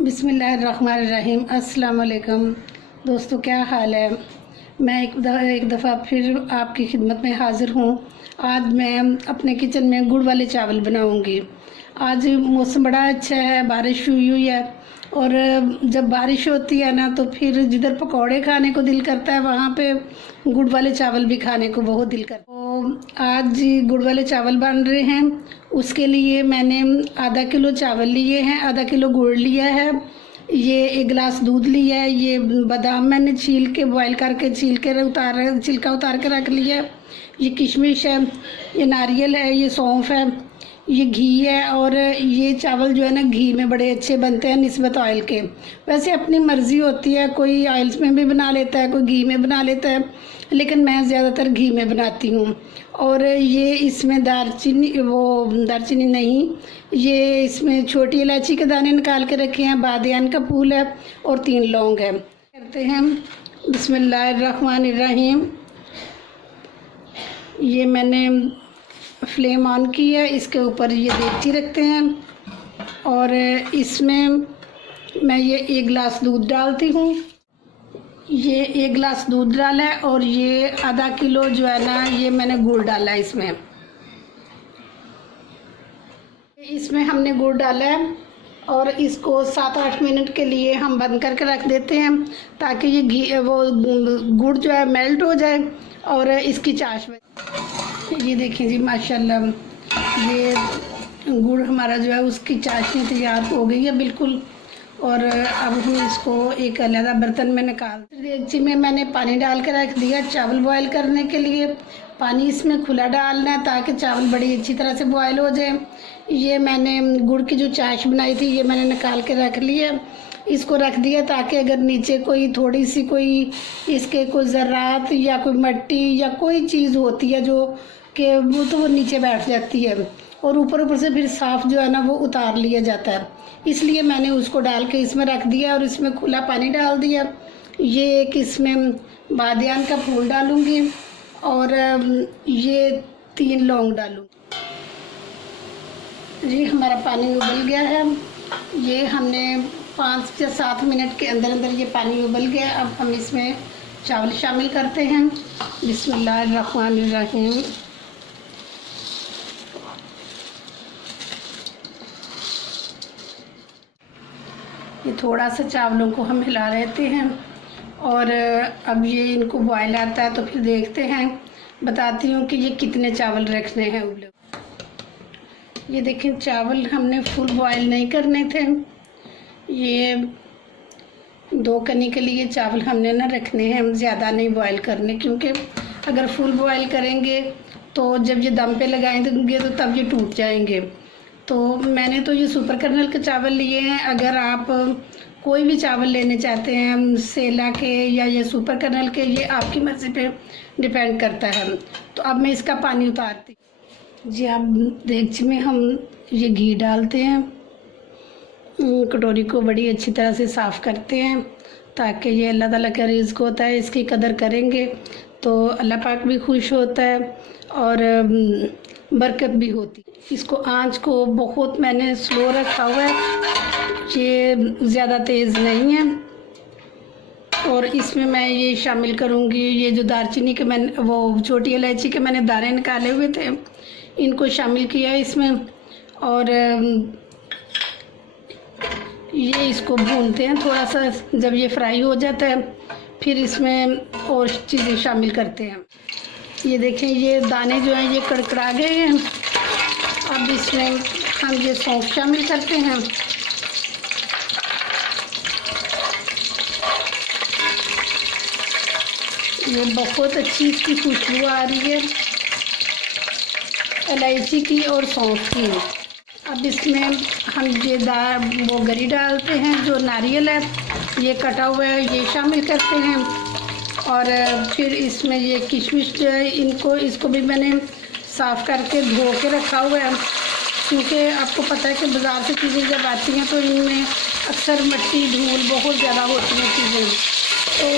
बिस्मिल्लाहिर्रहमानिर्रहीम। अस्सलाम वालेकुम दोस्तों, क्या हाल है। मैं एक दफ़ा फिर आपकी खिदमत में हाज़िर हूँ। आज मैं अपने किचन में गुड़ वाले चावल बनाऊँगी। आज मौसम बड़ा अच्छा है, बारिश हुई है और जब बारिश होती है ना तो फिर जिधर पकौड़े खाने को दिल करता है वहाँ पे गुड़ वाले चावल भी खाने को बहुत दिल करता है। तो आज गुड़ वाले चावल बन रहे हैं। उसके लिए मैंने आधा किलो चावल लिए हैं, आधा किलो गुड़ लिया है, ये 1 गिलास दूध लिया है, ये बादाम मैंने छील के बॉईल करके छिलका उतार के रख लिया है, ये किशमिश है, ये नारियल है, ये सौंफ है, ये घी है और ये चावल जो है ना घी में बड़े अच्छे बनते हैं निस्बत ऑयल के। वैसे अपनी मर्ज़ी होती है, कोई ऑयल्स में भी बना लेता है, कोई घी में बना लेता है, लेकिन मैं ज़्यादातर घी में बनाती हूँ। और ये इसमें दालचीनी नहीं, ये इसमें छोटी इलायची के दाने निकाल के रखे हैं, बादियान का फूल है और 3 लौंग है। करते हैं बिस्मिल्लाहिर्रहमानिर्रहीम। ये मैंने फ्लेम ऑन की है, इसके ऊपर ये देगची रखते हैं और इसमें मैं ये 1 गिलास दूध डालती हूँ। ये 1 गिलास दूध डाला है और ये आधा किलो जो है ना ये मैंने गुड़ डाला है। इसमें हमने गुड़ डाला है और इसको 7-8 मिनट के लिए हम बंद करके रख देते हैं ताकि ये गुड़ जो है मेल्ट हो जाए और इसकी चाश बने। ये देखें जी, माशाल्लाह ये गुड़ हमारा जो है उसकी चाशनी तैयार हो गई है बिल्कुल। और अब हम इसको एक अलग बर्तन में निकाल देगची में मैंने पानी डाल के रख दिया चावल बॉयल करने के लिए। पानी इसमें खुला डालना है ताकि चावल बड़ी अच्छी तरह से बॉयल हो जाए। ये मैंने गुड़ की जो चाश बनाई थी ये मैंने निकाल के रख लिया, इसको रख दिया ताकि अगर नीचे कोई थोड़ी सी कोई इसके कोई ज़रात या कोई मिट्टी या कोई चीज़ होती है जो कि वो नीचे बैठ जाती है और ऊपर से फिर साफ़ जो है ना वो उतार लिया जाता है, इसलिए मैंने उसको डाल के इसमें रख दिया और इसमें खुला पानी डाल दिया। ये एक इसमें बादियान का फूल डालूँगी और ये 3 लौंग डालूँगी। जी हमारा पानी उबल गया है, ये हमने 5 या 7 मिनट के अंदर ये पानी उबल गया। अब हम इसमें चावल शामिल करते हैं। बिस्मिल्लाहिर्रहमानिर्रहीम। ये थोड़ा सा चावलों को हम हिला लेते हैं और अब ये इनको बॉयल आता है तो फिर देखते हैं, बताती हूँ कि ये कितने चावल रखने हैं उबले। ये देखें चावल हमने फुल बॉयल नहीं करने थे, ये 2 कनी के लिए चावल हमने ना रखने हैं, हम ज़्यादा नहीं बॉयल करने, क्योंकि अगर फुल बॉयल करेंगे तो जब ये दम पे लगाएंगे तो तब ये टूट जाएंगे। तो मैंने तो ये सुपर कर्नल के चावल लिए हैं। अगर आप कोई भी चावल लेने चाहते हैं सेला के या ये सुपर कर्नल के, ये आपकी मर्ज़ी पे डिपेंड करता है। तो अब मैं इसका पानी उतारती जी। अब देगची में हम ये घी डालते हैं, कटोरी को बड़ी अच्छी तरह से साफ़ करते हैं ताकि ये अल्लाह ताला का रिज़्क़ होता है, इसकी कदर करेंगे तो अल्लाह पाक भी खुश होता है और बरकत भी होती है। इसको आंच को बहुत मैंने स्लो रखा हुआ है, ये ज़्यादा तेज़ नहीं है। और इसमें मैं ये शामिल करूँगी, ये जो दालचीनी के मैंने वो छोटी इलायची के मैंने दाने निकाले हुए थे, इनको शामिल किया है इसमें। और ये इसको भूनते हैं थोड़ा सा, जब ये फ्राई हो जाता है फिर इसमें और चीज़ें शामिल करते हैं। ये देखें ये दाने जो हैं ये कड़कड़ा गए हैं। अब इसमें हम ये सौंफ शामिल करते हैं। ये बहुत अच्छी इसकी खुशबू आ रही है इलायची की और सौंफ की। अब इसमें हम ये वो गरी डालते हैं, जो नारियल है ये कटा हुआ है ये शामिल करते हैं। और फिर इसमें ये किशमिश जो है इसको भी मैंने साफ़ करके धो के रखा हुआ है, क्योंकि आपको पता है कि बाज़ार से चीज़ें जब आती हैं तो इनमें अक्सर मिट्टी धूल बहुत ज़्यादा होती हैं चीज़ें, तो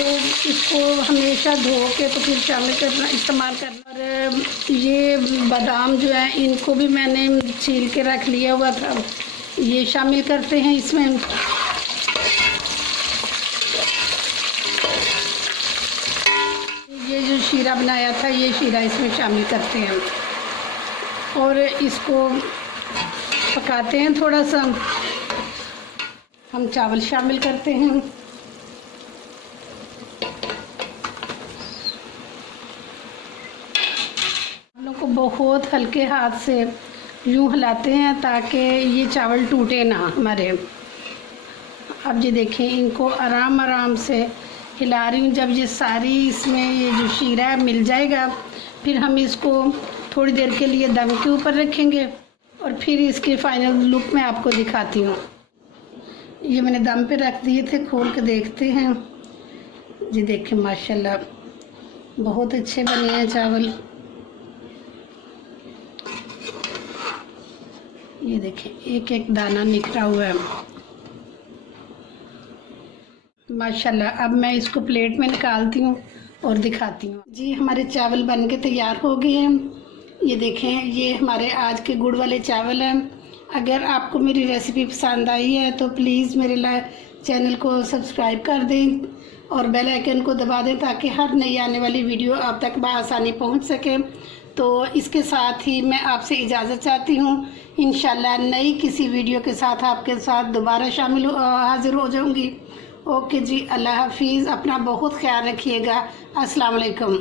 इसको हमेशा धो के तो फिर शामिल करना इस्तेमाल करना। और ये बादाम जो है इनको भी मैंने छील के रख लिया हुआ था, ये शामिल करते हैं इसमें। शीरा बनाया था ये शीरा इसमें शामिल करते हैं और इसको पकाते हैं थोड़ा सा। हम चावल शामिल करते हैं। चावलों को बहुत हल्के हाथ से यूँ हिलाते हैं ताकि ये चावल टूटे ना हमारे। अब ये देखें, इनको आराम आराम से हिला रही हूँ। जब ये सारी इसमें ये जो शीरा है मिल जाएगा, फिर हम इसको थोड़ी देर के लिए दम के ऊपर रखेंगे और फिर इसके फाइनल लुक मैं आपको दिखाती हूँ। ये मैंने दम पे रख दिए थे, खोल के देखते हैं। जी देखें, माशाल्लाह बहुत अच्छे बने हैं चावल। ये देखें, एक एक दाना निखरा हुआ है माशाल्लाह। अब मैं इसको प्लेट में निकालती हूँ और दिखाती हूँ। जी हमारे चावल बन के तैयार हो गए हैं। ये देखें, ये हमारे आज के गुड़ वाले चावल हैं। अगर आपको मेरी रेसिपी पसंद आई है तो प्लीज़ मेरे चैनल को सब्सक्राइब कर दें और बेल आइकन को दबा दें ताकि हर नई आने वाली वीडियो आप तक बआसानी पहुँच सके। तो इसके साथ ही मैं आपसे इजाज़त चाहती हूँ। इंशाल्लाह नई किसी वीडियो के साथ आपके साथ दोबारा हाज़िर हो जाऊँगी। ओके जी, अल्लाह हाफिज़। अपना बहुत ख्याल रखिएगा। अस्सलाम वालेकुम।